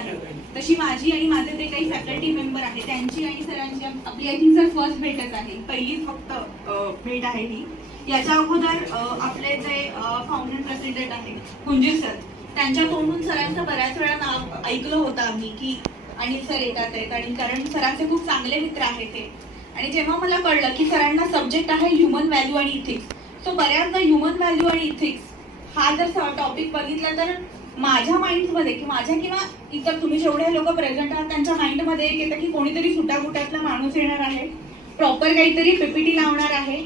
आहे, तशी माझी आणि माझे जे काही फॅकल्टी मेंबर आहेत त्यांची आणि सरांची आपली आय थिंक सर फर्स्ट भेटच आहे, पहिलीच फक्त भेट आहे ही. याच्या अगोदर आपले जे फाउंडर प्रेसिडेंट आहेत कुंजीर सर, त्यांच्या तोंडून सरांचं बऱ्याच वेळा नाव ऐकलं होतं आम्ही की अनिल सर येतात आहेत, आणि कारण सरांचे खूप चांगले मित्र आहेत ते. आणि जेव्हा मला कळलं की सरांना सब्जेक्ट आहे ह्युमन व्हॅल्यू आणि इथिक्स, सो बऱ्याचदा ह्युमन व्हॅल्यू आणि इथिक्स हा जर टॉपिक बघितला तर माझ्या माइंडमध्ये की माझ्या किंवा इतर तुम्ही जेवढे लोक प्रेझेंट आहात त्यांच्या माइंडमध्ये एक येतं की कोणीतरी सुटाकुटातला माणूस येणार आहे, प्रॉपर काहीतरी पीपीटी लावणार आहे,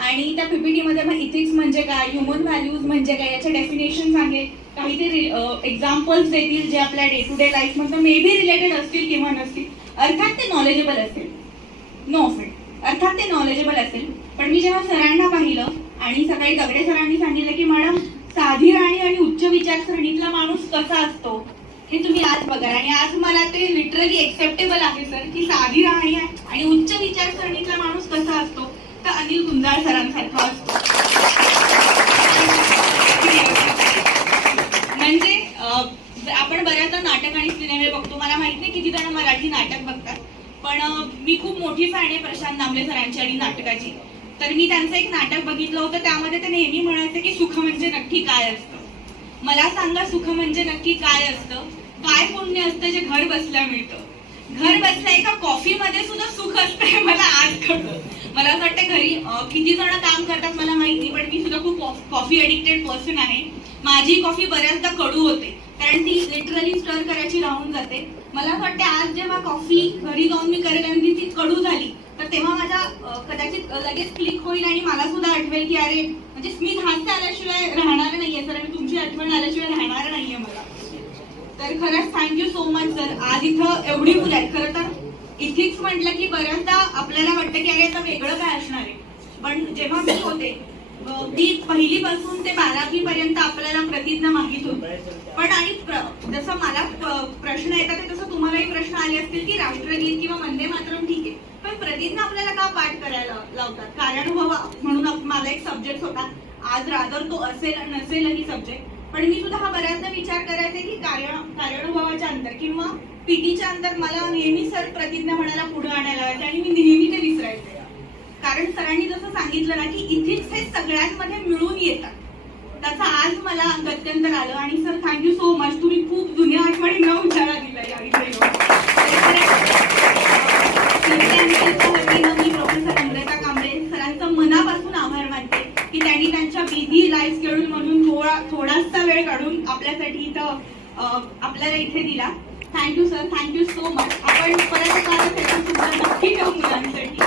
आणि त्या पीपीटी मध्ये मग इथिक्स म्हणजे काय, ह्युमन व्हॅल्यूज म्हणजे काय, याचे डेफिनेशन आहे, काहीतरी एक्झाम्पल्स देतील जे आपल्या डे टू डे लाईफ मधून मे बी रिलेटेड असतील किंवा नसतील. अर्थात ते नॉलेजेबल असेल, नो ऑफेंड, अर्थात ते नॉलेजेबल असेल. पण मी जेव्हा सरांना पाहिलं आणि सकाळी दगडे सरांनी सांगितलं की मॅडम साधी राणी आणि उच्च विचारसरणीतला माणूस कसा असतो हे तुम्ही आज बघा, आणि आज मला ते लिटरली एक्सेप्टेबल आहे सर की साधी राणी आणि उच्च विचारसरणीतला माणूस कसा असतो, तर अनिल गुंजाळ सरांसारखा असतो. म्हणजे आपण बऱ्याचदा नाटक आणि सिनेमे बघतो, मला माहित नाही किती जण मराठी नाटक बघतात, पण मी खूप मोठी फॅन आहे प्रशांत दामले सरांची आणि नाटकाची. तर मी त्यांचं एक नाटक बघितलं होतं, त्यामध्ये ते नेहमी म्हणायचे की सुख म्हणजे नक्की काय असतं. मला सांगा सुख म्हणजे नक्की काय असतं, काय पुण्य असतं जे घर बसल्या मिळतं. घर बसल्या एका कॉफीमध्ये सुद्धा सुख असतं हे मला आज कळलं. मला असं वाटतं घरी किती जण काम करतात मला माहिती, पण मी सुद्धा खूप कॉफी एडिक्टेड पर्सन आहे. माझी कॉफी बऱ्याचदा कडू होते कारण ती लिटरली स्टर करायची राहून जाते. मला असं वाटतं आज जेव्हा कॉफी घरी जाऊन मी करेल आणि ती कडू झाली तर तेव्हा माझा कदाचित लगेच क्लिक होईल आणि मला सुद्धा आठवेल की अरे म्हणजे स्मित हास्य आल्याशिवाय राहणार नाहीये सर, आणि तुमची आठवण आल्याशिवाय राहणार नाहीये मला. तर खरंच थँक्यू सो मच सर. आज इथं एवढी मुलं आहेत. खरं तर इथिक्स म्हटलं की बऱ्याचदा आपल्याला वाटतं की अरे आता वेगळं काय असणार आहे, पण जेव्हा मी होते मी पहिलीपासून ते 12वी पर्यंत आपल्याला प्रतिज्ञा माहित होती. पण आणि जसं मला प्रश्न येतात तसं तुम्हालाही प्रश्न आले असतील की राष्ट्रगीत किंवा वंदे मातरम ठीक आहे, पण प्रतिज्ञा आपल्याला का पाठ करायला लावतात. कारण म्हणून माझा एक सब्जेक्ट होता, आज रादर तो असेल नसेलही सब्जेक्ट, पण मी सुद्धा हा बऱ्याचदा विचार करायचे की कार्यानुभवाच्या अंतर किंवा पीटीच्या अंतर मला नेहमी सर प्रतिज्ञा म्हणायला पुढे आणायला लावायचे आणि मी नेहमी ते विसरायचे. कारण सरांनी जसं सांगितलं ना की इथिक्स हे सगळ्यांमध्ये मिळून येतात, त्याचा आज मला गत्यंतर आलं. आणि सर थँक्यू सो मच, तुम्ही खूप जुन्या आठवणींना उजाळा दिला या मी प्रोफेसर अमृता कांबळे सरांचं मनापासून आभार मानते की त्यांनी त्यांच्या बिझी लाईफ शेड्यूल म्हणून थोडासा वेळ काढून आपल्यासाठी इथं आपल्याला इथे दिला. Thank you sir, thank you so much. आपण परत